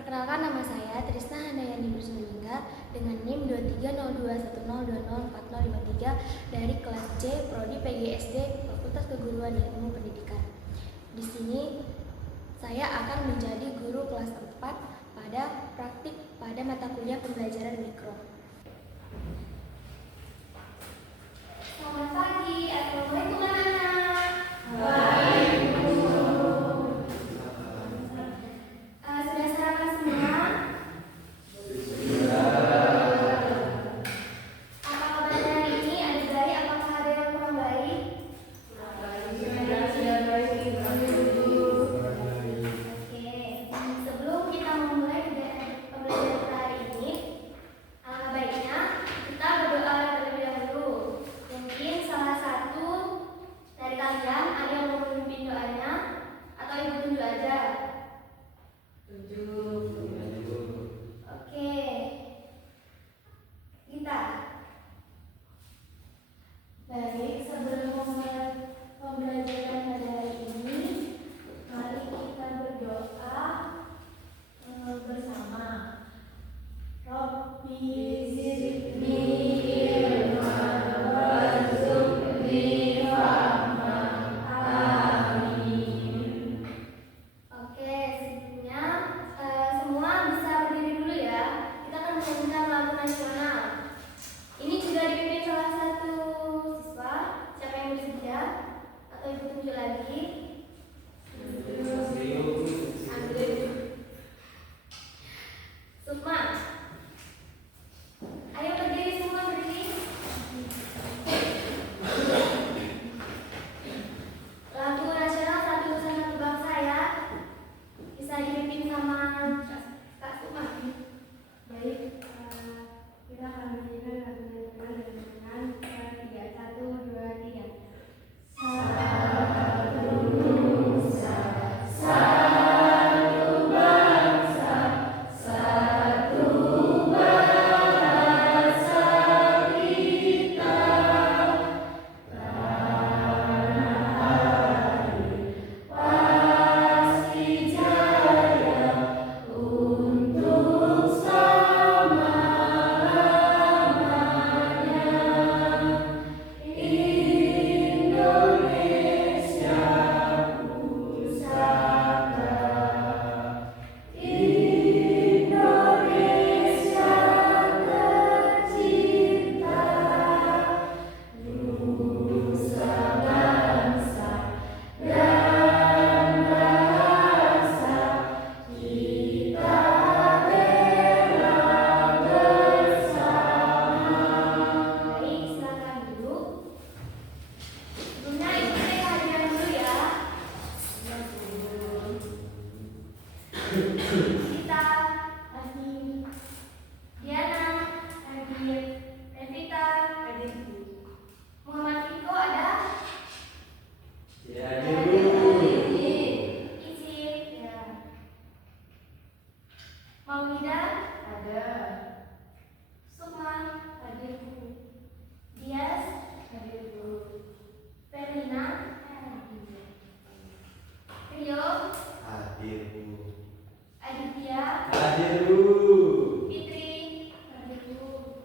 Perkenalkan, nama saya Trisna Handayani Bersulingga dengan NIM 230210204053 dari kelas C Prodi PGSD Fakultas Keguruan dan Ilmu Pendidikan. Di sini saya akan menjadi guru kelas 4 pada praktik pada mata kuliah pembelajaran mikro. Selamat pagi, assalamualaikum anak-anak. Sudah sarapan semua? Apa kabar hari ini? Ada baik? Apakah ada yang kurang baik? Oke, sebelum kita memulai pembelajaran hari ini, alangkah baiknya kita berdoa terlebih dahulu. Mungkin salah satu dari kalian ada yang mau memimpin doanya atau ibu tunjuk aja? Oke, kita baik, sebelum memulai pembelajaran pada hari ini, mari kita berdoa bersama. Rabbi zidni ilman warzuqni fahman. Amin. Oke, sebelumnya semua bisa berdiri dulu ya. Kita akan menyanyikan lagu nasional. Ini juga dipimpin salah satu siswa. Siapa yang bersedia? Atau ibu tunjuk lagi? Ambil. Sukma. Ayo berdiri semua, berdiri. Lagu nasional Satu Nusa Satu Bangsa ya. Bisa dipimpin sama Kak Sukma. Baik, kita akan menyanyikan lagu nasional dengan 3, 1, 2, 3. Satu Nusa, satu bangsa, satu bahasa kita. Tanah air pasti jaya untuk selama-lamanya. Indonesia pusaka, Indonesia tercinta, nusa bangsa dan bahasa kita bela bersama. Baik, silakan duduk. Sebelumnya ibu beri hadiah dulu ya. Kita hadir, Diana hadir, Revita hadir. Muhammad Fiko ada? Izin ya. Maulida ada. Sukma hadir Bu. Dias hadir Bu. Felina hadir. Rio, Aditya, Fitri hadir Bu.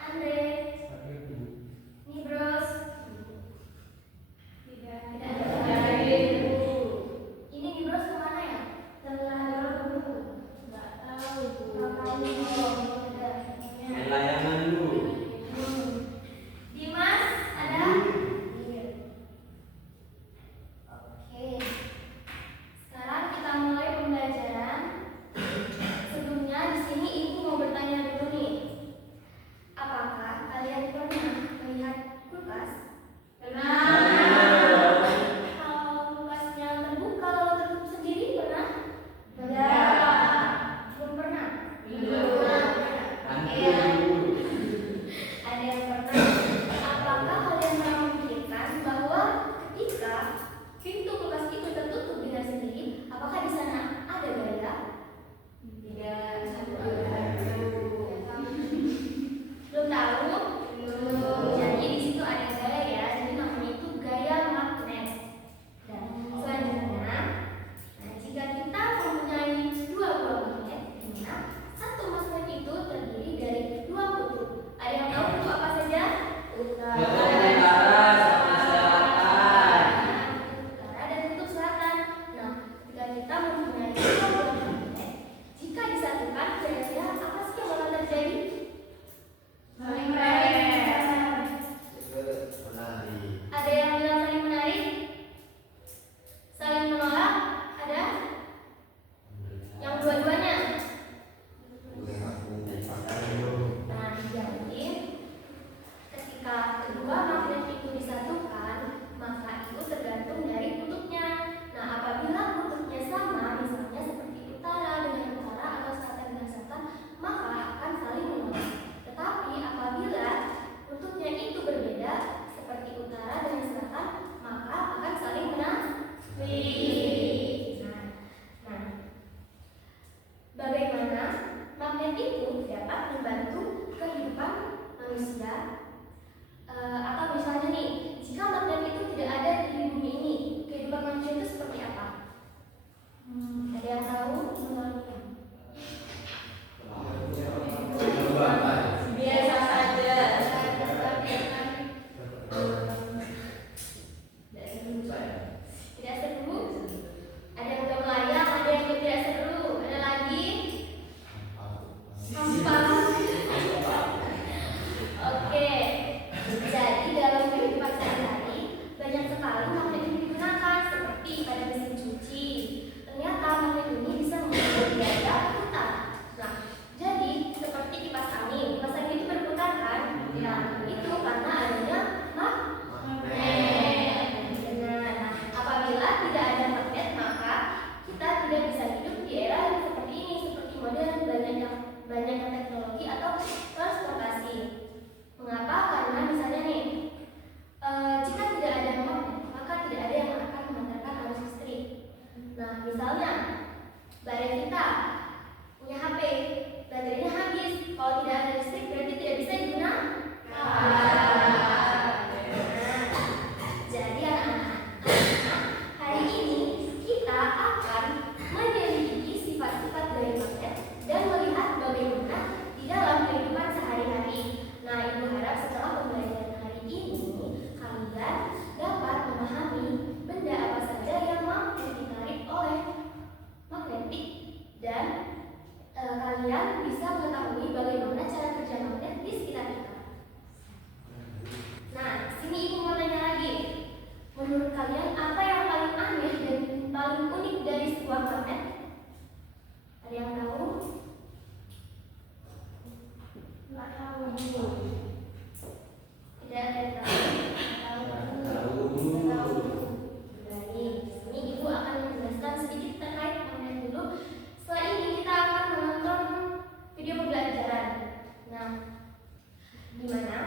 Andre, Nibros tidak hadir Bu. Ini Nibros kemana ya? Telah Bu. Nggak tahu Bu. Dimas ada? Oke. Sekarang kita mulai pembelajaran. Sebelumnya di magnet itu dapat membantu kehidupan manusia. Atau misalnya nih, jika magnet itu tidak ada di bumi ini, kehidupan manusia itu seperti apa? Ada yang tahu? Biasa saja. Tidak seru. Ada yang udah melayang, ada yang tidak seru. Ada lagi? Sampah. Oke. Jadi dalam kehidupan sehari-hari banyak sekali magnet yang digunakan, seperti pada mesin cuci. Ternyata magnet ini bisa membuat biaya berputar. Nah, jadi seperti kipas angin. Kipas angin itu berputar kan? Ya, itu karena adanya magnet. Benar. Nah, apabila tidak ada magnet, maka kita tidak bisa hidup di era yang seperti ini, seperti modern, banyaknya teknologi atau transportasi. Mengapa? Karena misalnya nih, jika tidak ada magnet, maka tidak ada yang akan mengantarkan arus listrik. Nah, misalnya baterai kita punya HP, baterainya habis. Kalau tidak ada listrik, berarti tidak bisa digunakan. Jadi anak-anak, hari ini kita akan menyelidiki sifat-sifat dari magnet dan melihat bagaimana di dalam kehidupan sehari-hari. Nah, Ibu harap setelah pembelajaran hari ini kalian dapat memahami benda apa saja yang mampu ditarik oleh magnetik dan kalian bisa mengetahui bagaimana cara kerja magnet di sekitar kita. Nah, sini Ibu mau tanya lagi. Menurut kalian apa yang paling aneh dan paling unik dari sebuah magnet? Ada yang tahu? Nggak tahu. Tidak ada yang tahu. Tahu. Baik, ini Ibu akan menjelaskan sedikit terkait magnet dulu. Setelah ini kita akan menonton video pembelajaran. Nah, di mana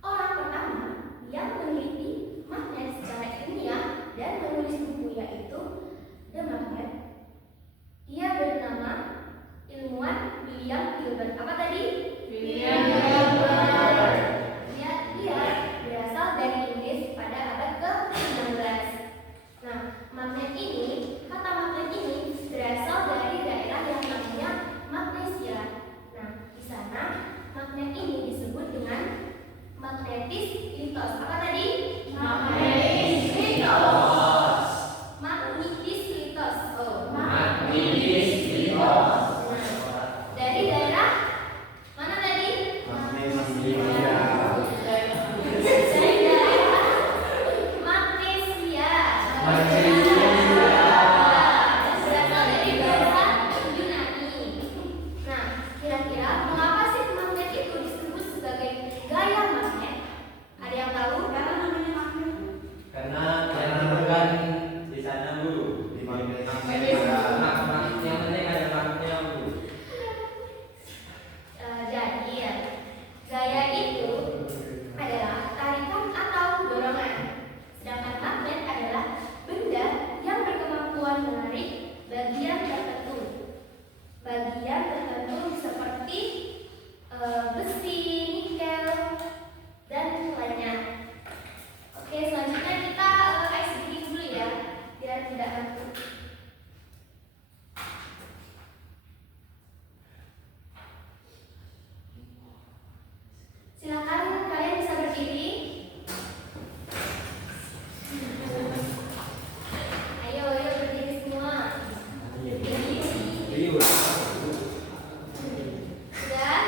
orang pertama yang meneliti magnet secara ilmiah dan menulis buku yaitu The Magnet. Ia bernama ilmuwan William Gilbert. Apa tadi? William Gilbert. Dia berasal dari Inggris pada abad ke-19. Nah, magnet ini, kata magnet ini berasal dari daerah yang namanya Magnesia. Nah, di sana magnet ini disebut dengan magnetis litos. Apa tadi? Magnetis litos. Magnetis litos. Oh, Magnetis litos. Nah, dari daerah mana tadi? Magnesia. Dari daerah Magnesia. Magnesia. Berasal dari bahasa Yunani. Nah, kira-kira mengapa sih magnet itu disebut sebagai gaya magnet? Ada yang tahu? Karena namanya magnet. Karena bukan di sana Bu, di magnet yang penting ada magnetnya Bu. Jadi ya, gaya itu adalah tarikan atau dorongan. Sedangkan magnet adalah benda yang berkemampuan menarik bagian tertentu. Bagian tertentu seperti besi, nikel, dan lainnya. Oke, selanjutnya kita ice breaking dulu ya, biar tidak ngantuk. Silakan kalian bisa berdiri. Ayo berdiri semua. Berdiri. Sudah?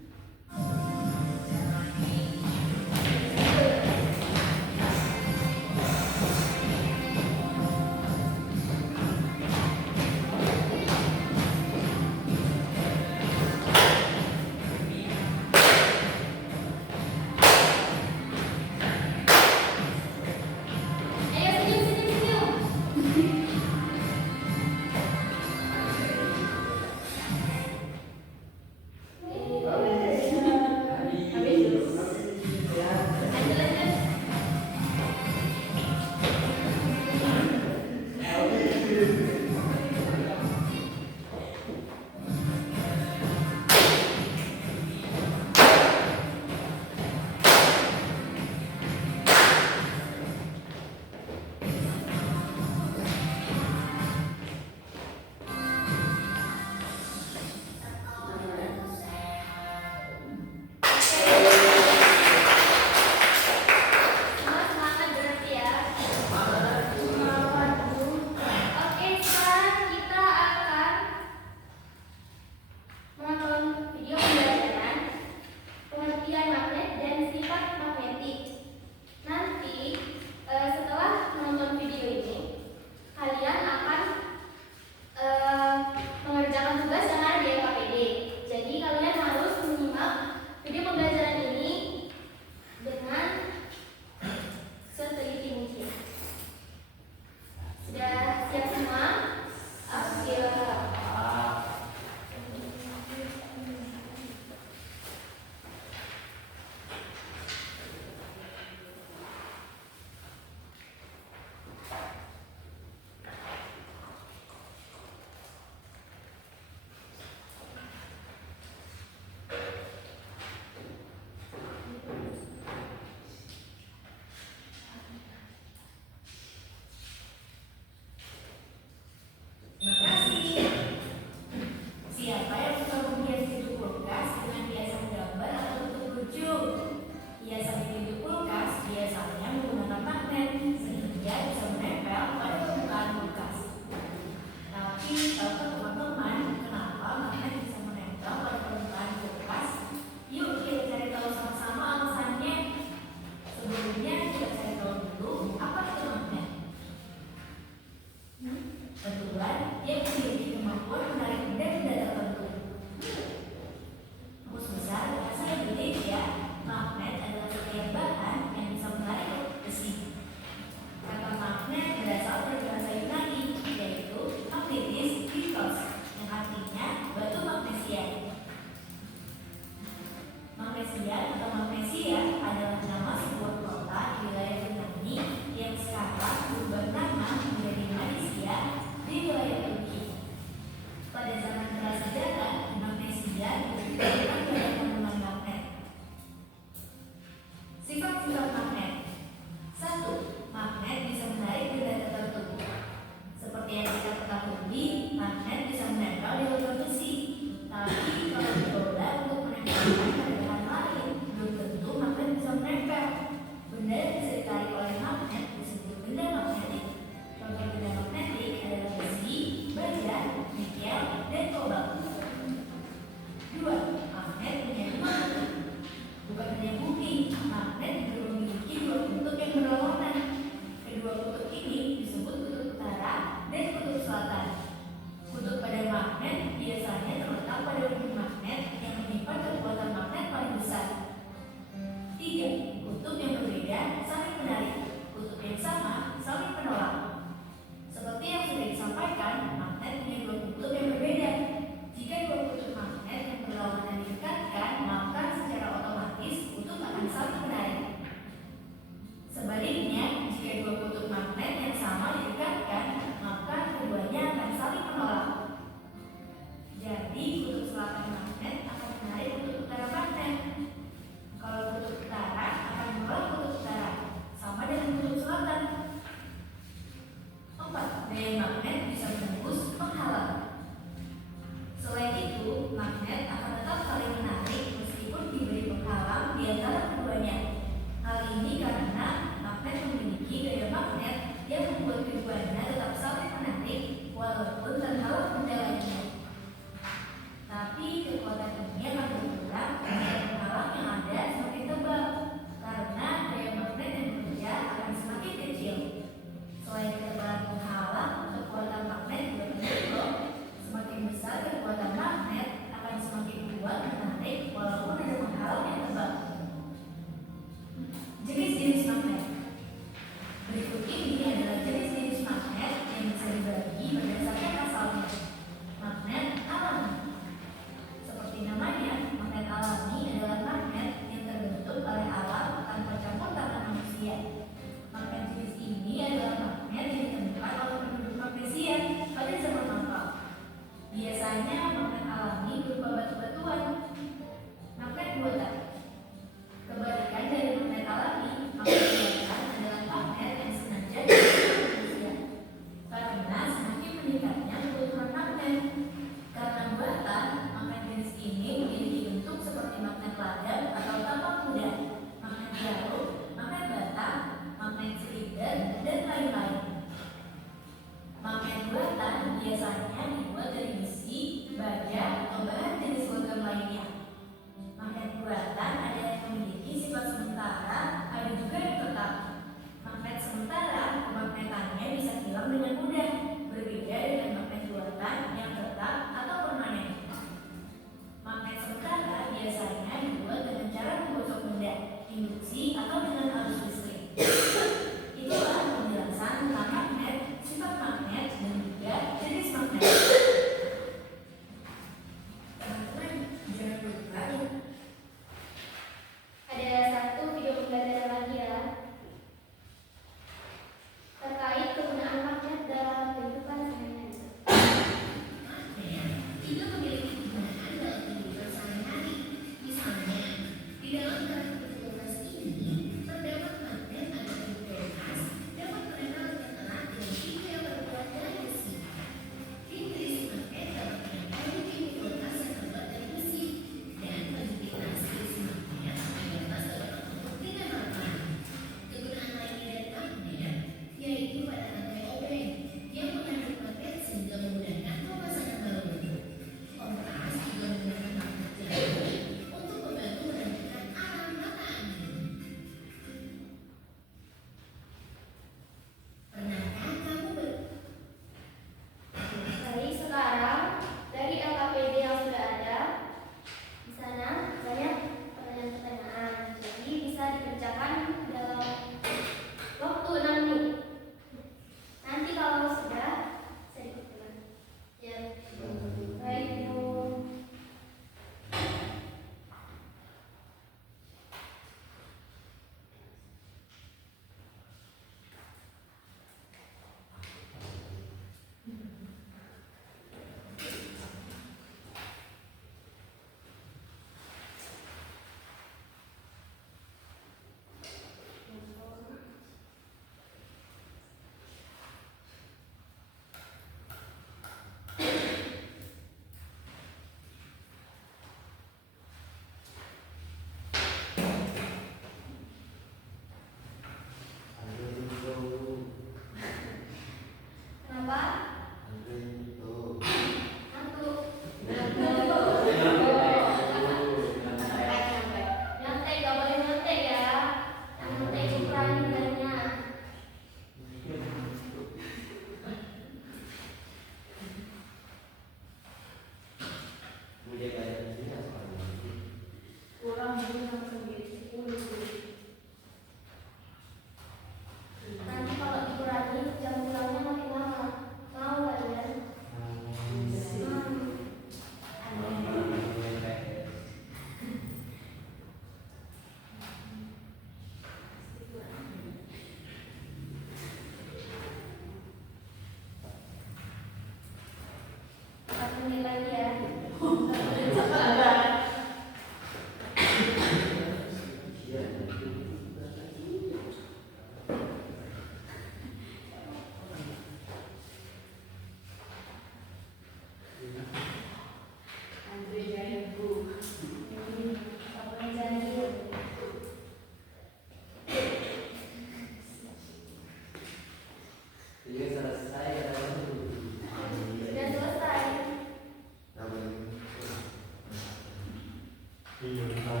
Iya, bukan.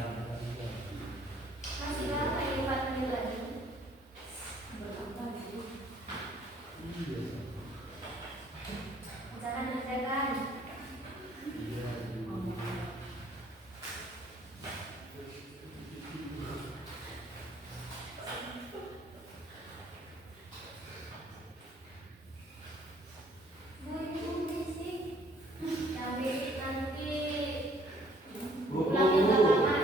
Masih lama ini 4 menit lagi. Iya. Jangan dikerjakan. Iya. Nah, ini berisik. Yang berisik nanti Bu, pulangin ke kamar.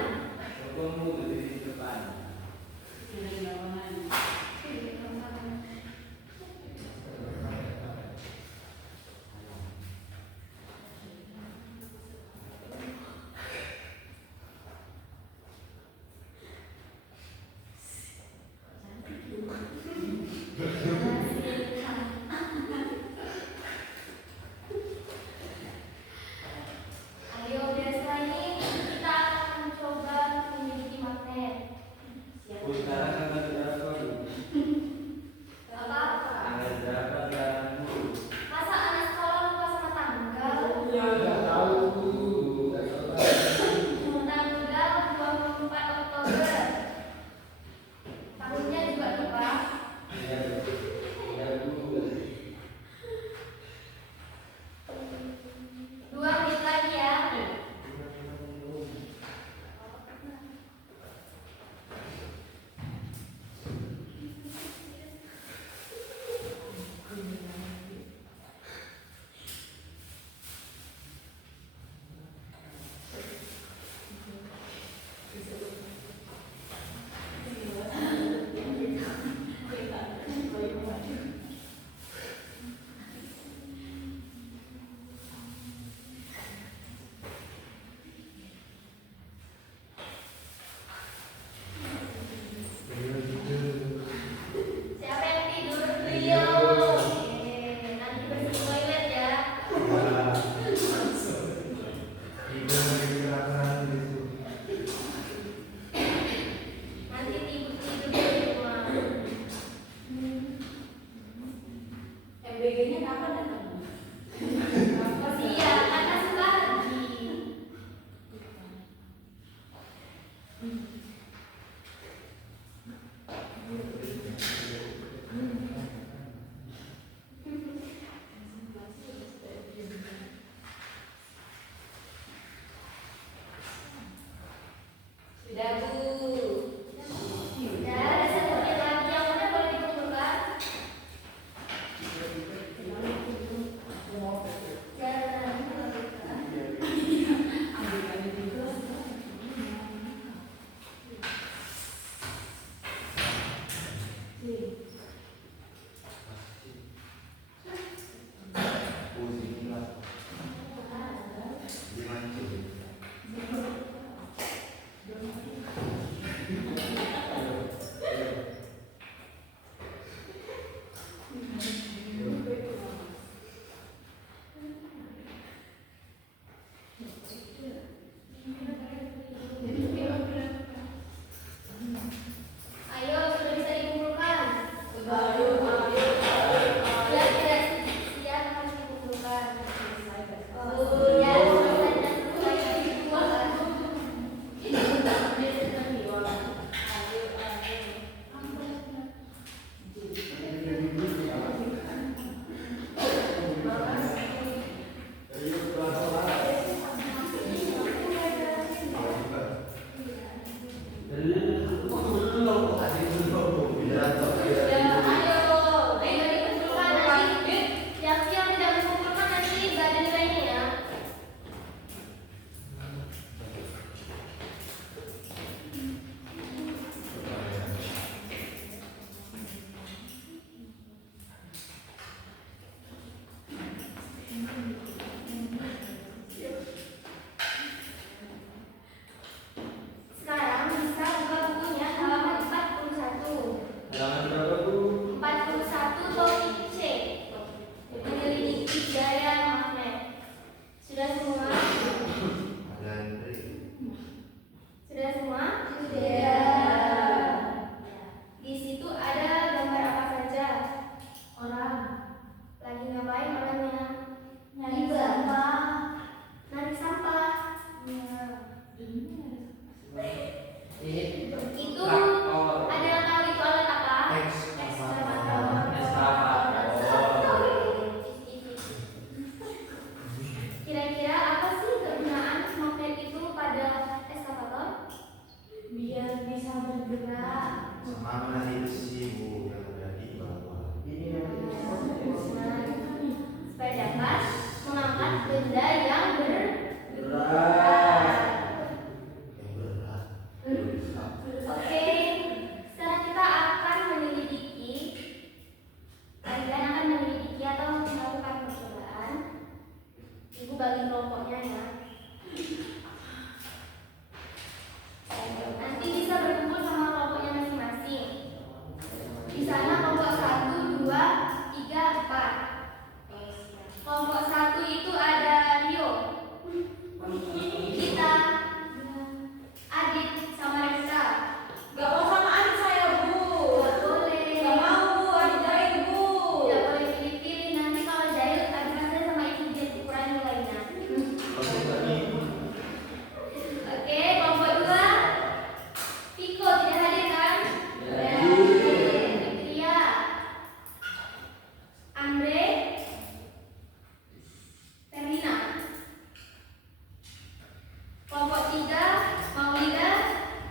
Kelompok 3, Maulida,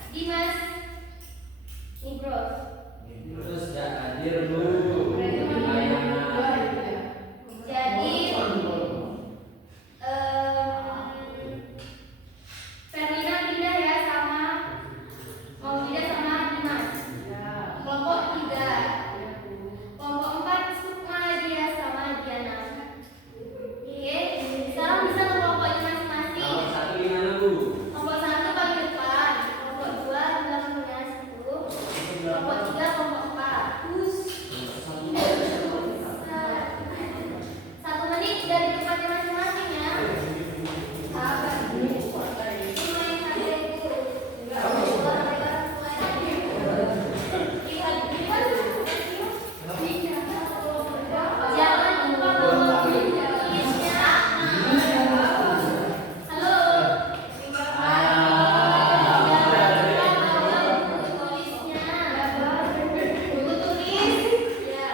Dimas, Nigros. Terus gak hadir Bu. Jadi Ferlina pindah ya sama Maulida sama Dimas. Kelompok 3. Kelompok 4, Sukma, dia sama Diana. Oke, sekarang bisa ke kelompoknya masing-masing. Nomor 1 gimana Bu? Kelompok 1 paling depan, kelompok 2 belakangnya situ, kelompok 3, kelompok 4. 1 menit dari tempatnya masing-masing ya. Sabar. Semua yang hadir itu. Jangan lupa bawa tulisnya. Halo. Buku tulis. Ya.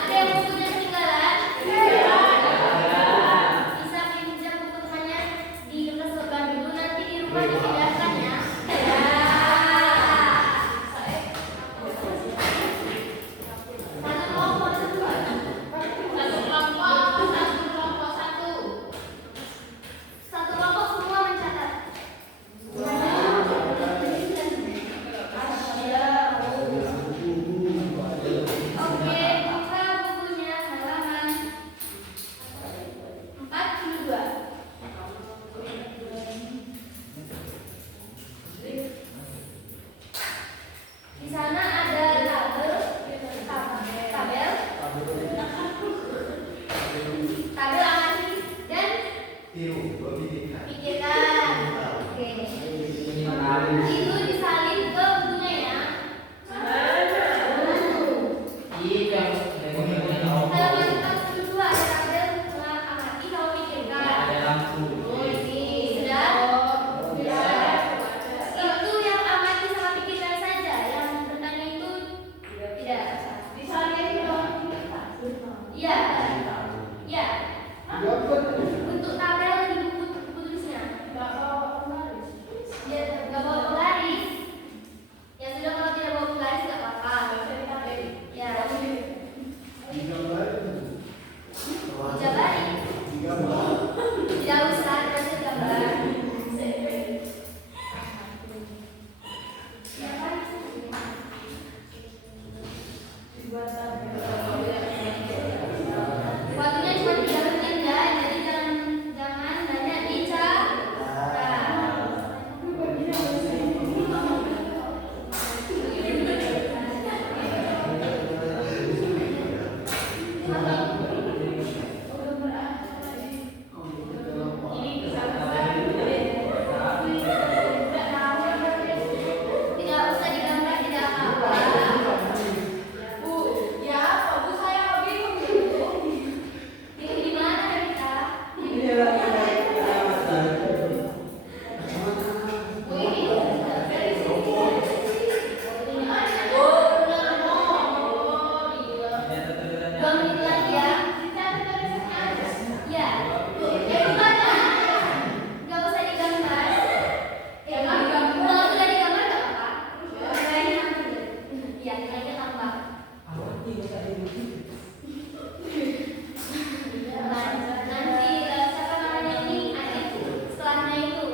Ada yang bukunya ketinggalan? Bisa pinjam buku temannya di kelas lebaran dulu, nanti di rumah dipindahkan ya. Satu kelompok semua mencatat. Oke, buka bukunya halaman 42. Di sana ada tabel amati dan pikirkan. Oke. Itu disalin ke bukunya ya. Halaman 42 ada tabel amati sama pikirkan. Sudah? Itu yang amati sama pikirkan saja. Yang bertanya itu tidak. Iya. Iya. Untuk tabel di buku tulisnya. Ya, nggak bawa penggaris. Ya sudah, kalau tidak bawa penggaris nggak apa-apa. Ya. Dijabari. Tidak usah, terus gambar. Ya kan? Waktunya cuma 3 menit ya, jadi jangan banyak bicara. Tidak usah digambar, tidak apa-apa. Ini di mana kita? Dua menit lagi ya. Ya. Nggak usah digambar. Kalau sudah digambar nggak apa-apa. Ya, nilainya tambah. Nanti siapa namanya ini ada setelahnya itu.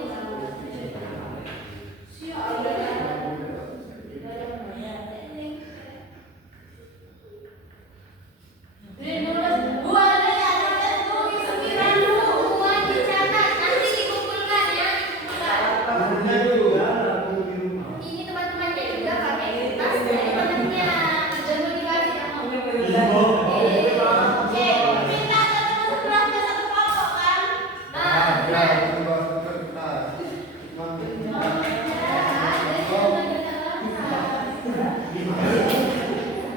Buat dicatat, nanti dikumpulkan ya. Ini teman-temannya juga pakai kertas dari temannya. Jangan dikasih sama. Minta teman sebelahnya satu kelompok kan?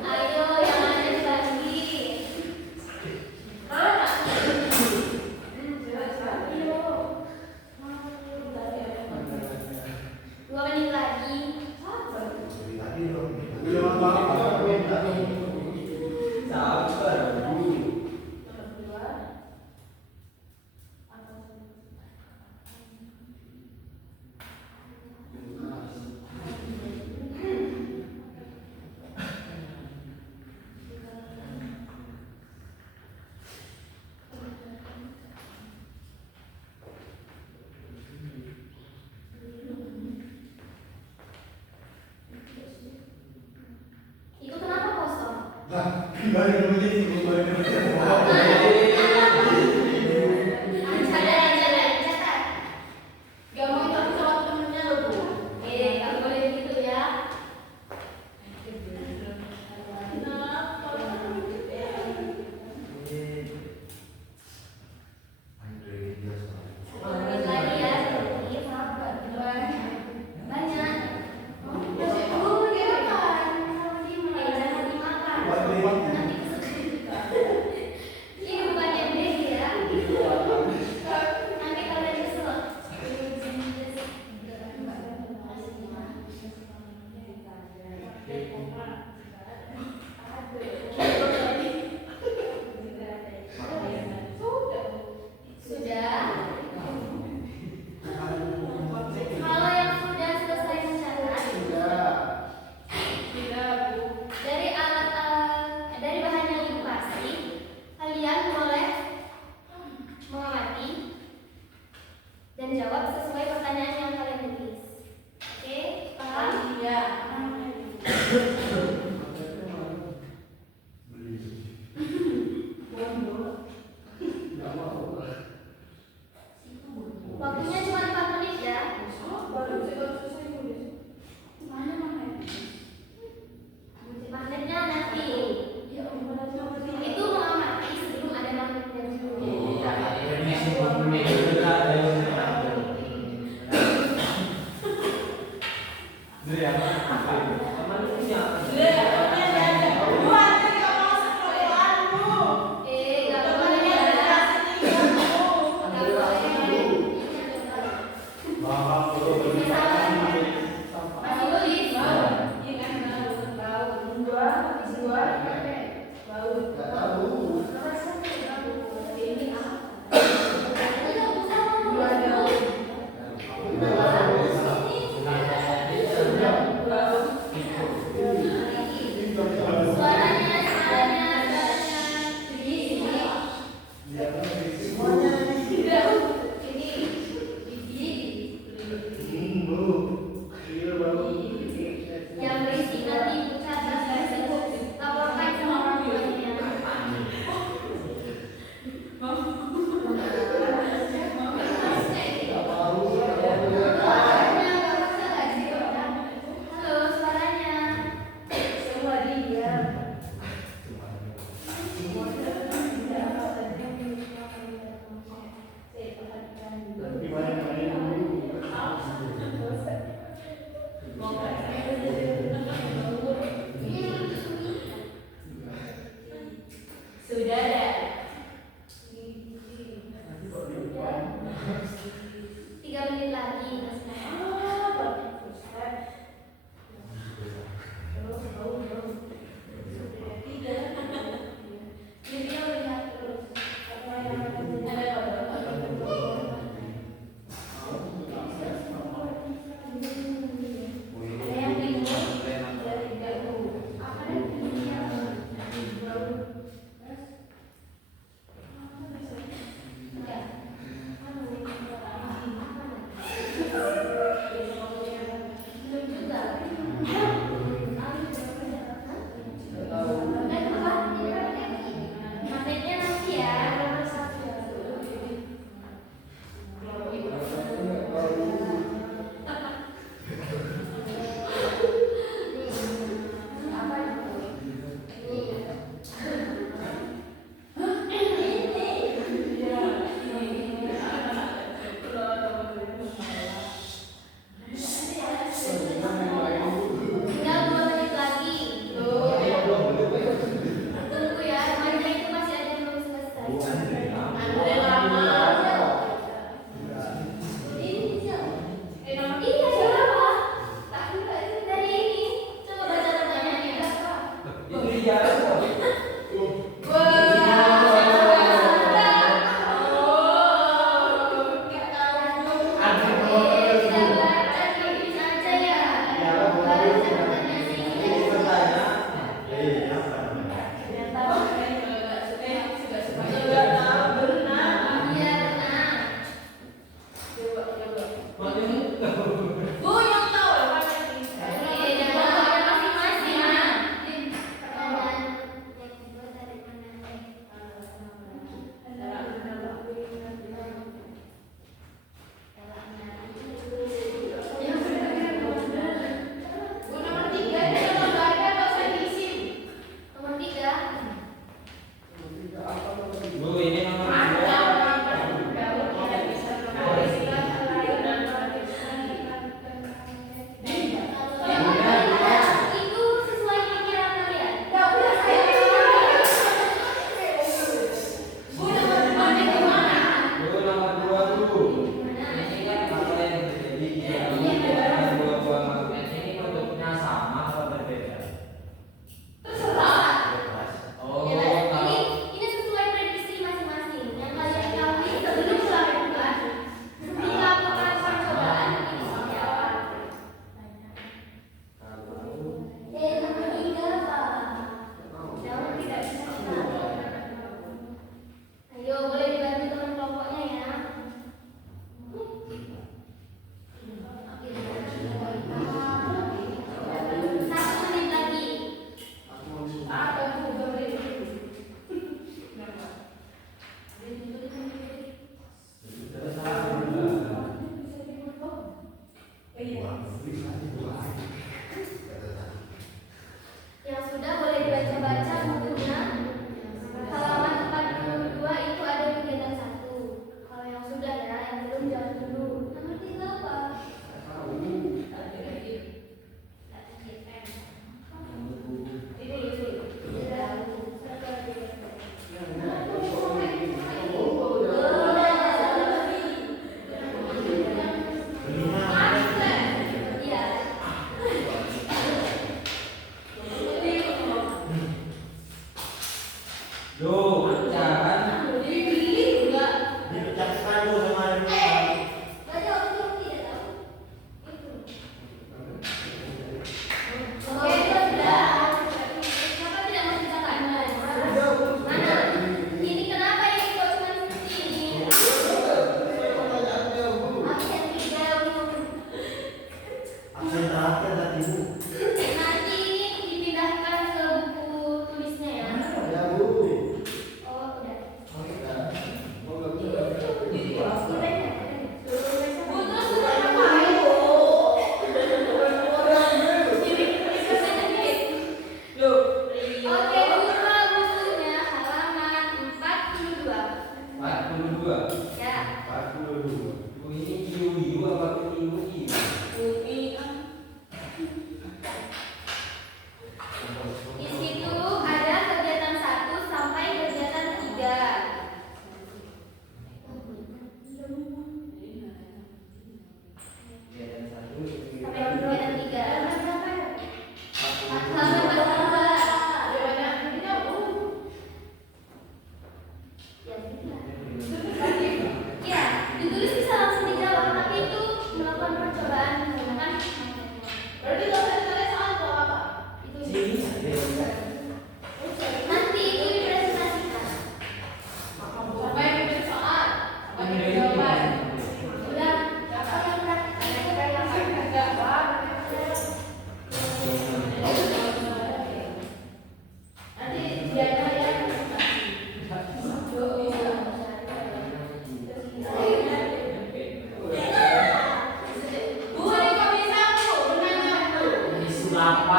Ayo, yang ada dibagi. Dua menit lagi. Sabar Bu. Catat. Gak mau itu sama temennya loh Bu. Gak boleh gitu ya. Ulangi lagi ya, seperti banyak. Jangan dimakan. Nanti kesel. Ini bukan MBG ya. Nanti kalian kesel. Sudah. Kalau yang sudah selesai mencatat, dari bahan yang ibu kasih, kalian boleh mengamati dan jawab sesuai pertanyaan yang kalian tulis. Oke, paham? Ya. Waktunya cuma 4 menit ya. 5 menitnya nanti. Itu mengamati sebelum ada magnet dan sebelum.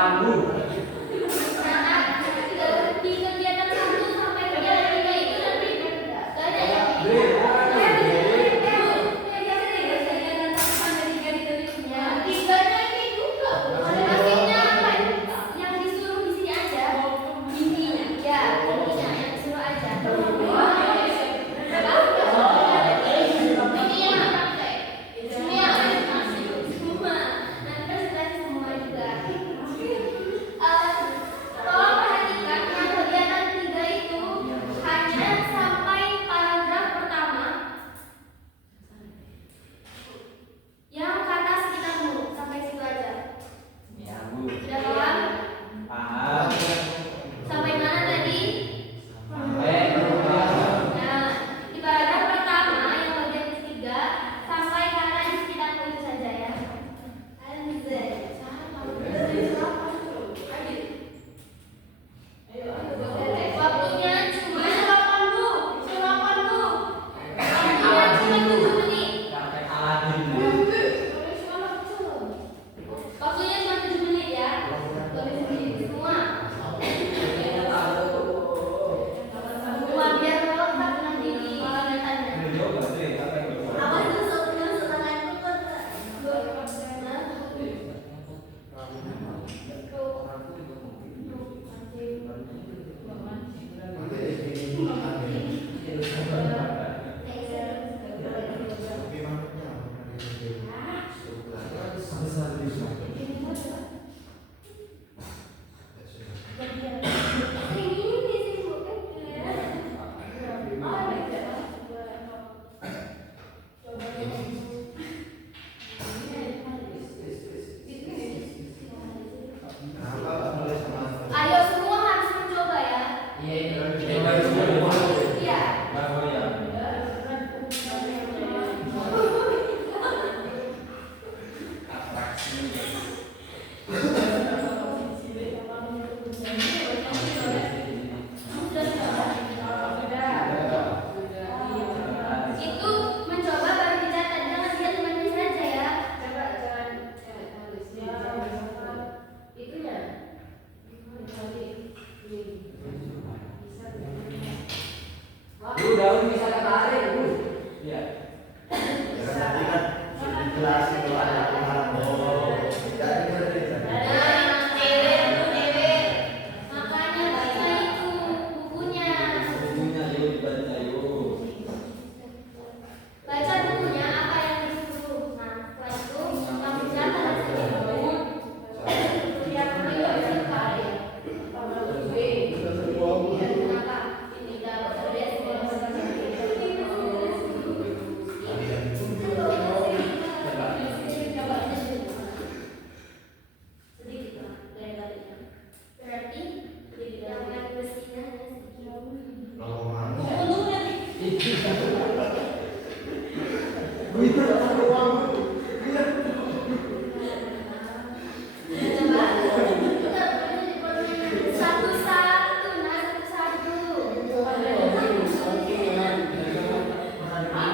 Salaman Bu. Nah, di kegiatan 1 sampai kegiatan 3 itu nanti gak ada yang yang disuruh di sini aja intinya ya intinya yang disuruh aja semua nanti presentasi semua juga. Tolong perhatikan yang kegiatan 3 itu hanya sampai paragraf pertama yang kata sekitarmu sampai situ aja. Ya Bu. Sudah paham? Paham. Sampai mana tadi? Sampai Nah, di paragraf pertama yang bagian ketiga sampai kata di sekitarmu itu saja ya. Waktunya cuma 8 Bu. Waktunya cuma 7 menit. sampai Aladin. Waktunya cuma 7 menit ya. Semua. Semua biar lengkap nanti di ingatannya. Awas dulu tanganku Ayo semua harus mencoba ya. Iya. Itu mencoba baru dicatat, jangan lihat teman-teman saja ya. Bu, daun bisa ketarik Bu. Iya. Makanya baca itu bukunya. Bukunya yuk dibaca yuk. Baca bukunya apa yang disuruh. Nah, setelah itu kamu catat saja. Kenapa? Tidak terbiasa. Sedikit lah dari tadinya. Berarti yang bersihnya hanya sedikit. Satu-satu, nah satu-satu.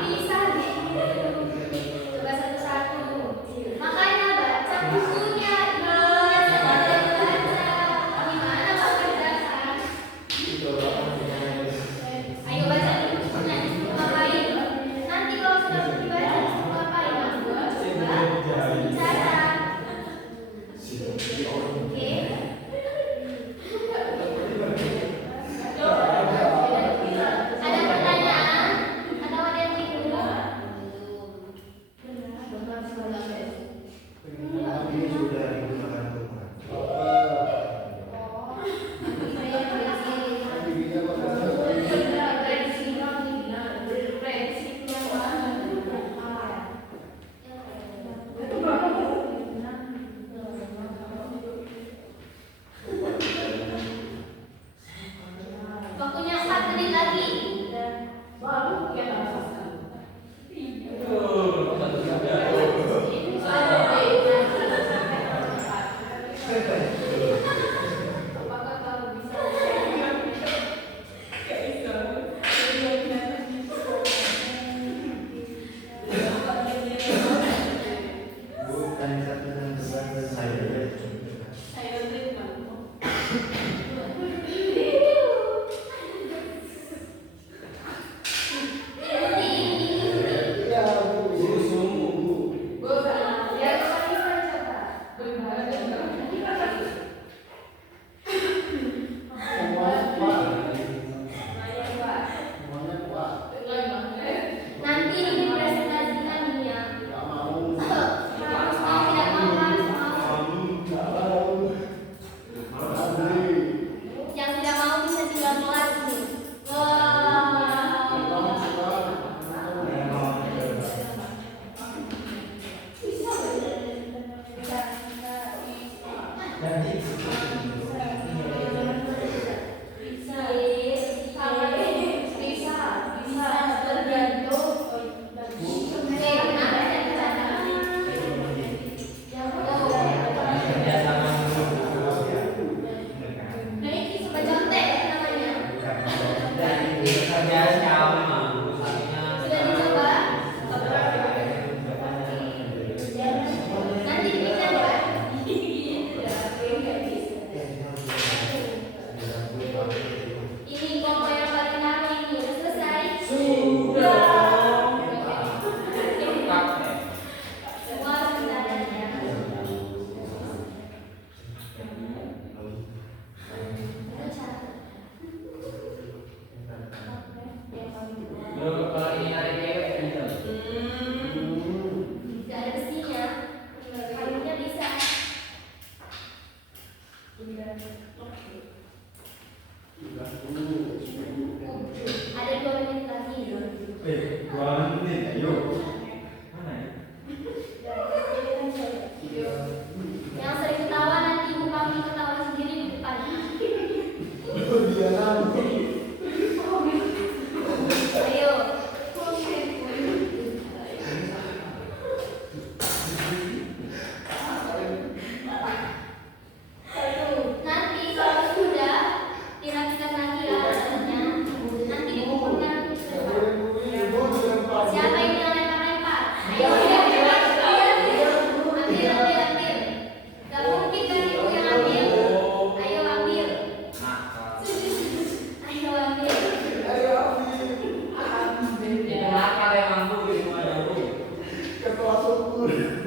Bisa gitu. Coba satu-satu. Makanya baca bukunya, baca. Gimana mau kerjakan? Ayo baca dulu bukunya, disuruh ngapain? Nanti kalau sudah dibaca disuruh ngapain? Coba bicara. Oke. Ada pertanyaan? Atau ada yang bingung? Waktunya 4 menit lagi. Tuh, satu juga. Dua.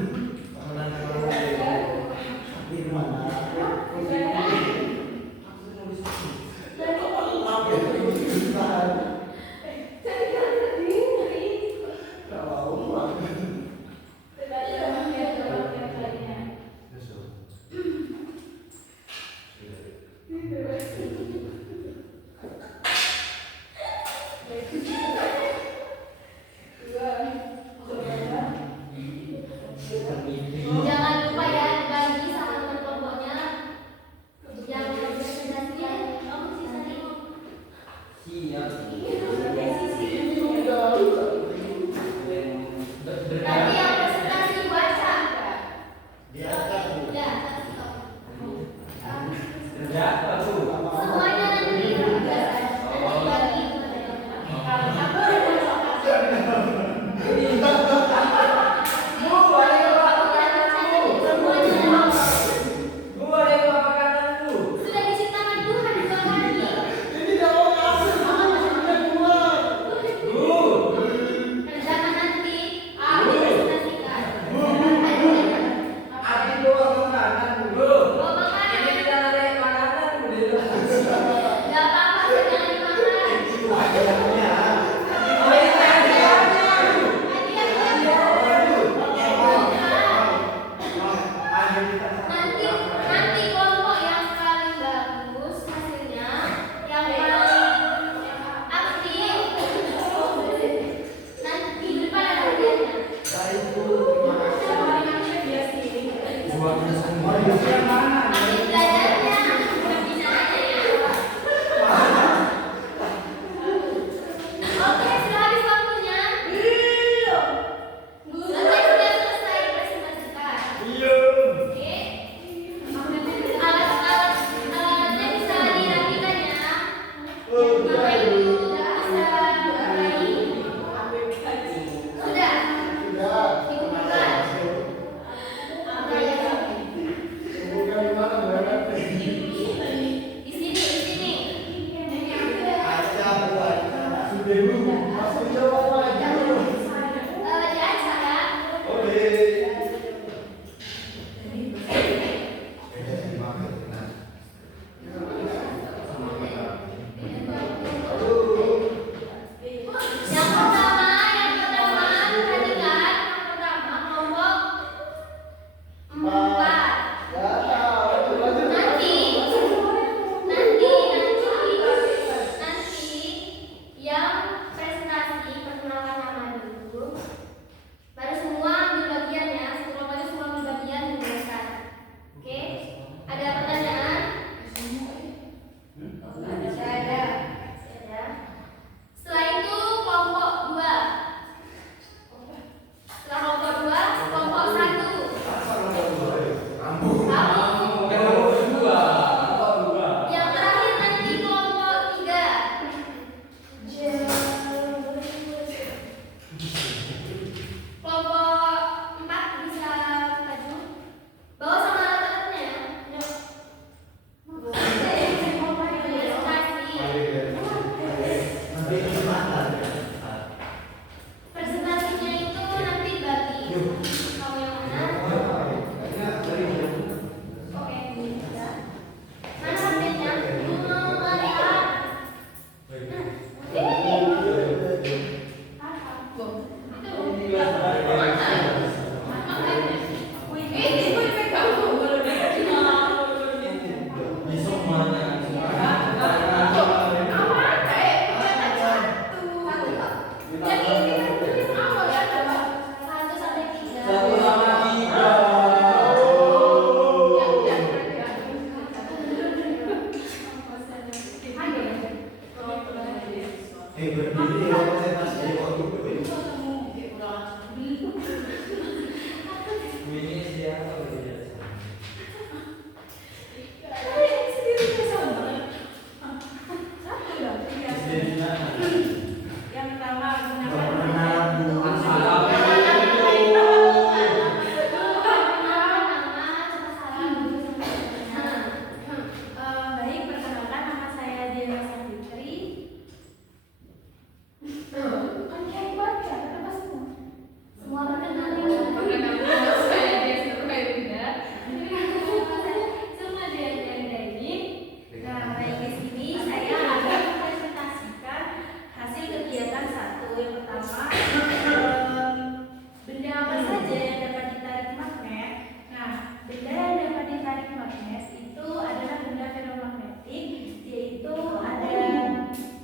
saja yang dapat ditarik magnet. Nah, benda yang dapat ditarik magnet itu adalah benda feromagnetik, yaitu ada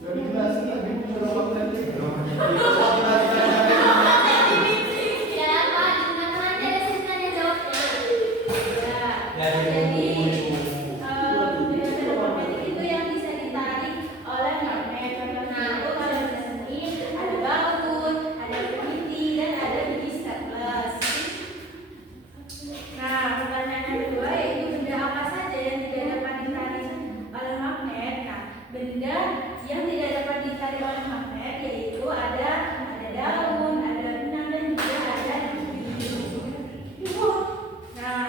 Dari kelas tadi feromagnetik dong. Ya apa? Gimana aja ada ceritanya jawabnya. ya. Jadi benda feromagnetik itu yang bisa ditarik oleh magnet. Contohnya itu kalau di sini ada baut, ada biji dan ada biji staples. Nah, pertanyaan yang kedua yaitu benda apa saja yang tidak dapat ditarik oleh magnet. Nah, benda yang tidak dapat ditarik oleh magnet yaitu ada daun, ada benang dan juga ada biji. Nah,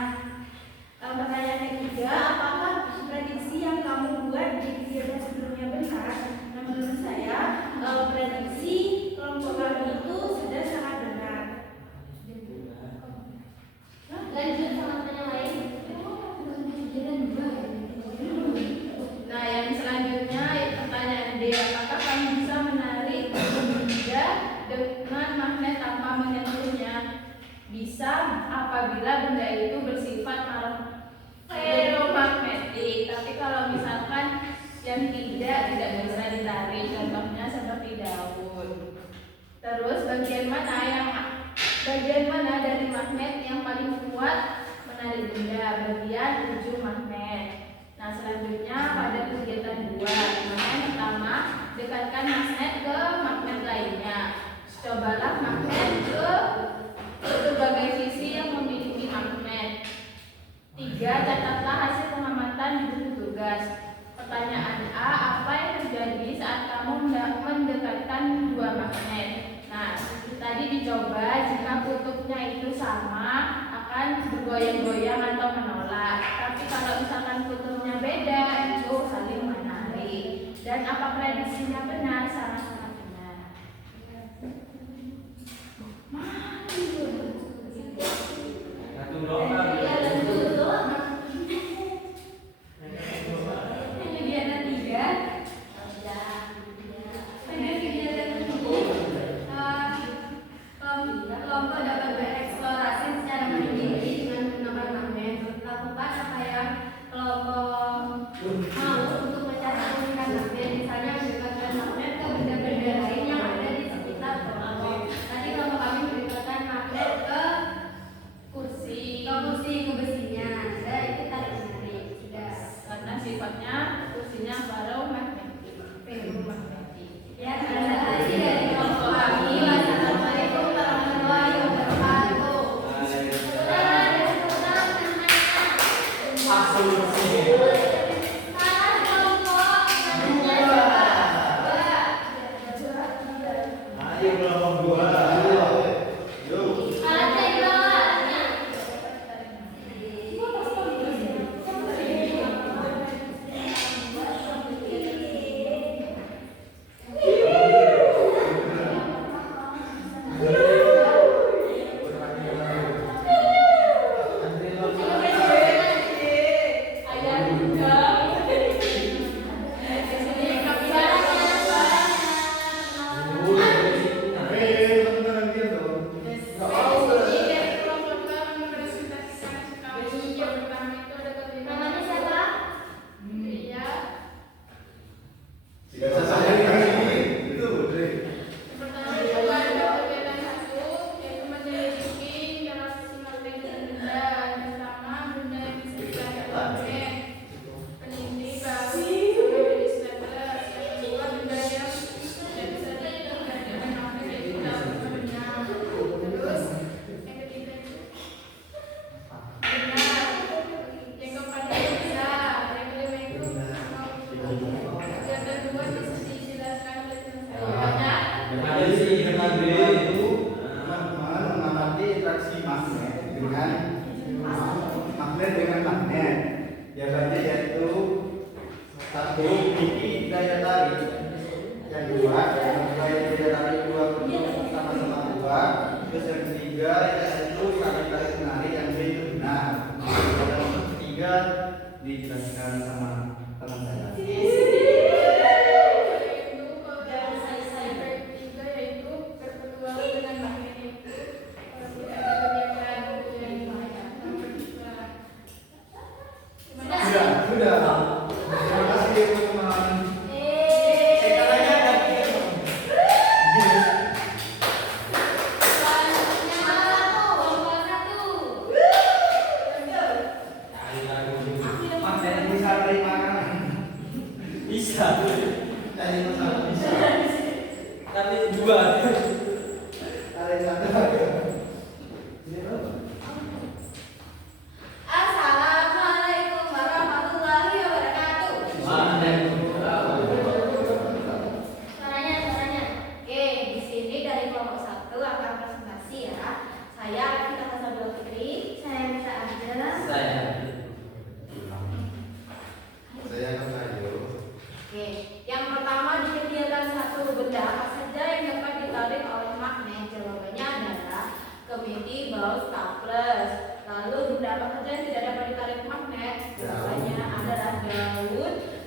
pertanyaan yang ketiga, apakah prediksi yang kamu buat di kegiatan sebelumnya benar? Nah, menurut saya prediksi kelompok kami itu sudah sangat benar. Lanjut sama yang lain. Nah, yang selanjutnya pertanyaan D, apakah kamu bisa menarik benda dengan magnet tanpa menyentuhnya? Bisa apabila benda itu bersifat ferromagnetik, tapi kalau misalkan yang tidak bisa ditarik, contohnya seperti daun. Terus bagian mana dari magnet yang paling kuat menarik benda? Bagian ujung magnet. Nah, selanjutnya pada kegiatan 2, yang pertama, dekatkan magnet ke magnet lainnya. Cobalah magnet ke berbagai sisi yang memiliki magnet. 3, catatlah hasil pengamatan di buku tugas. Pertanyaan A, apa yang terjadi saat kamu mendekatkan 2 magnet? Nah, tadi dicoba jika kutubnya itu sama akan bergoyang-goyang atau menolak. Tapi kalau misalkan kutubnya beda itu saling menarik. Dan apa prediksinya benar? Sangat-sangat benar. Satu doang. Kegiatan 3. Kelompok dapat bereksplorasi secara mandiri dengan menggunakan magnet. Lakukan apa yang kelompok mau untuk mencari keunikan magnet, misalnya mendekatkan magnet ke benda-benda lain yang ada di sekitar kelompok. Tadi kelompok kami mendekatkan magnet ke kursi, ke besinya. Sudah, itu tarik menarik. Sudah. Karena sifatnya kursinya ferromagnetik. Ya, terima kasih dari kelompok kami. Wassalamualaikum warahmatullahi wabarakatuh. Ayo kelompok 2. Yuk. Teman-teman dia dong. Namanya siapa? Bisa saya ini. Itu, Dre. Teman-teman mengamati interaksi magnet dengan magnet. Jawabannya yaitu 1, memiliki daya tarik. Yang 2, daya tarik 2 sama-sama 2. Terus yang ketiga yaitu saling tarik menarik yang B itu benar. Dan yang ketiga dijelaskan sama teman saya. Yaitu berpetualang dengan magnet itu. Kalau tidak ada kegiatan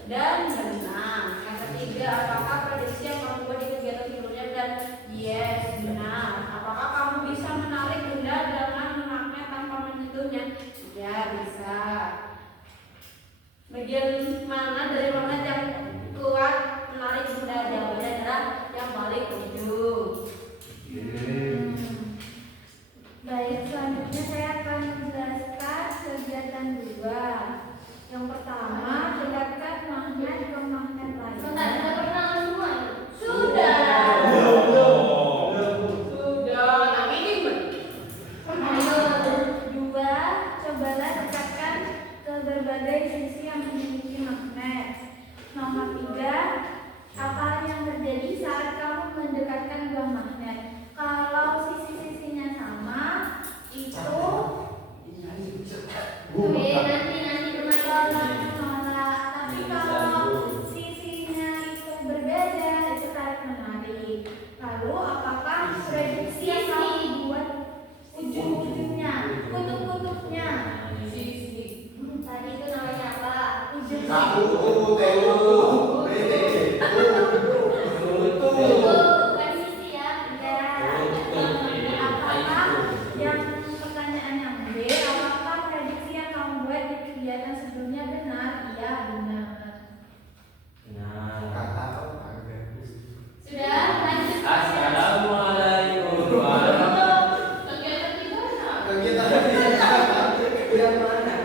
dan benar. Yang ketiga, apakah prediksi yang kamu buat di kegiatan sebelumnya dan yes, benar. Apakah kamu bisa menarik benda dengan magnet tanpa menyentuhnya? Ya, bisa. Bagian mana dari magnet yang kuat menarik benda? Jawabannya adalah yang paling ujung. Baik, selanjutnya saya akan menjelaskan kegiatan 2. Yang pertama, dekatkan magnet ke magnet lain. Bentar, kita perkenalan semua. Sudah. Tapi ini Ayo, 2, cobalah dekatkan ke berbagai sisi yang memiliki magnet. Nomor 3, apa yang terjadi saat kamu mendekatkan dua magnet? Kalau sisi-sisinya sama, itu Nanti bermain. menolak. Tapi kalau sisinya itu berbeda, itu tarik menarik. Lalu apakah prediksi yang kamu buat ujung-ujungnya, kutub-kutubnya? Tadi itu namanya apa? Ujung Satu, Bukan sisi ya. apakah yang pertanyaannya B, apakah prediksi yang kamu buat di kegiatan sebelumnya benar? Iya, benar. Nah, kata agak Sudah lanjut. Assalamualaikum. kegiatan gimana? kegiatan yang mana?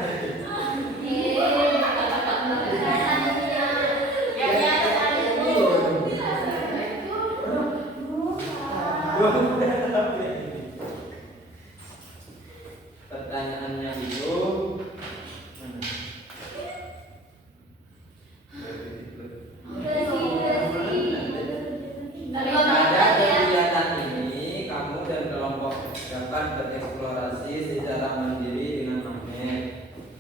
Pertanyaannya itu pada kegiatan ini kamu dan kelompok dapat bereksplorasi secara mandiri dengan magnet.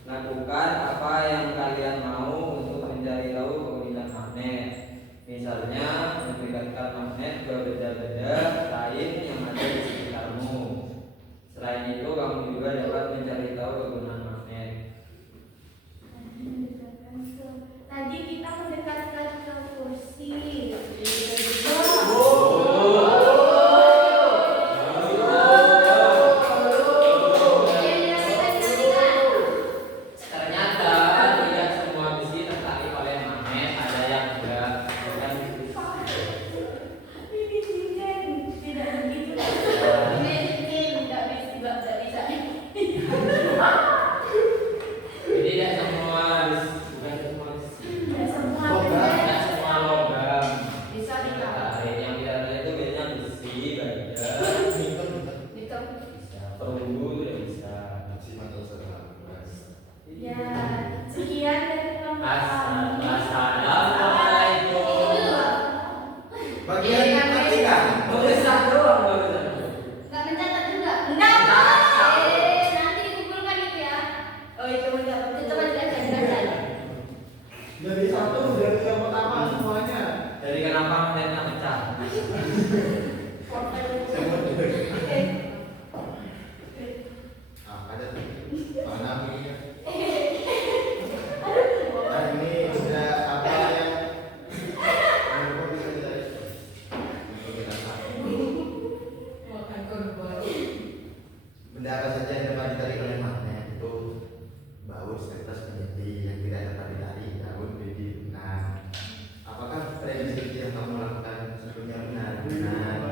Lakukan apa yang kalian mau untuk mencari tahu keunikan magnet. Misalnya mendekatkan magnet ke benda-benda lain yang ada di sekitarmu. Selain itu kamu juga dapat mencari tahu kegunaan magnet. Tadi kita mendekatkan ke kursi. Ternyata tidak semua besi tertarik oleh magnet, ada yang enggak. Bukan Ini cincin, tidak begitu. Jadi tidak semua bukan semua besi. Tidak semua Logam. benda. Tidak semua logam Bisa tertarik. Yang tidak tertarik itu biasanya besi, baja, bisa. Perunggu tidak bisa. Ya, sekian dari kelompok kami. Assalamualaikum. Bagian ketiga. Tulisan doang barusan. Nggak mencatat juga. Enggak. Nanti dikumpulkan itu ya. Oh, itu mencatat. Coba jelaskan. Dari satu dari yang pertama semuanya. Jadi kenapa magnetnya pecah? Ada mana ini? Nah ini sudah apa yang menurut bisa ditarik? Untuk kita tahu. Makan korban. Benda apa saja yang dapat ditarik oleh magnet itu baut, kertas, menjadi yang tidak dapat ditarik, daun, biji, benang. Apakah prediksi yang kamu lakukan sebelumnya benar? Benar.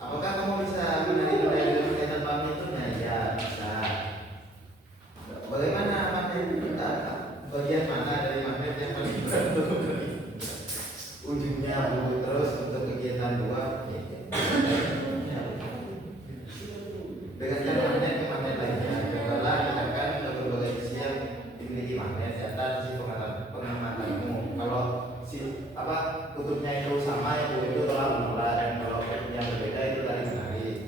Apakah kamu bisa menarik benda yang berkaitan magnetnya? Ya, bisa. Bagaimana magnet kita? Bagian mana dari magnet yang paling berat untuk ujungnya Bu? Terus untuk kegiatan 2 dekatkan magnet ke magnet lainnya. Cobalah dekatkan ke berbagai sisi yang dimiliki magnet serta sisi pengamatanmu. Kalau kutubnya itu sama, itu tolak menolak, dan kalau kutubnya berbeda itu tarik menarik.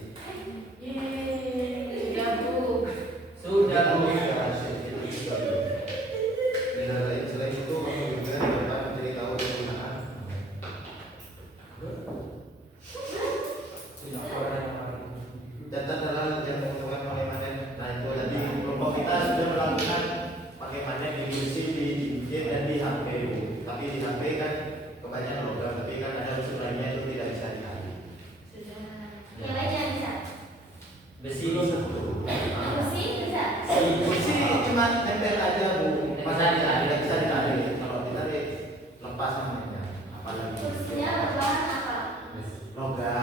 Sudah, Bu. Sudah Bu. Selain itu kamu juga dapat mencari tahu kegunaan. Catat hal yang menguntungkan Kursi bisa. Kursi cuma nempel aja bu, tidak bisa ditarik. Kalau ditarik lepas namanya. Apalagi Kursinya berbahan apa? logam.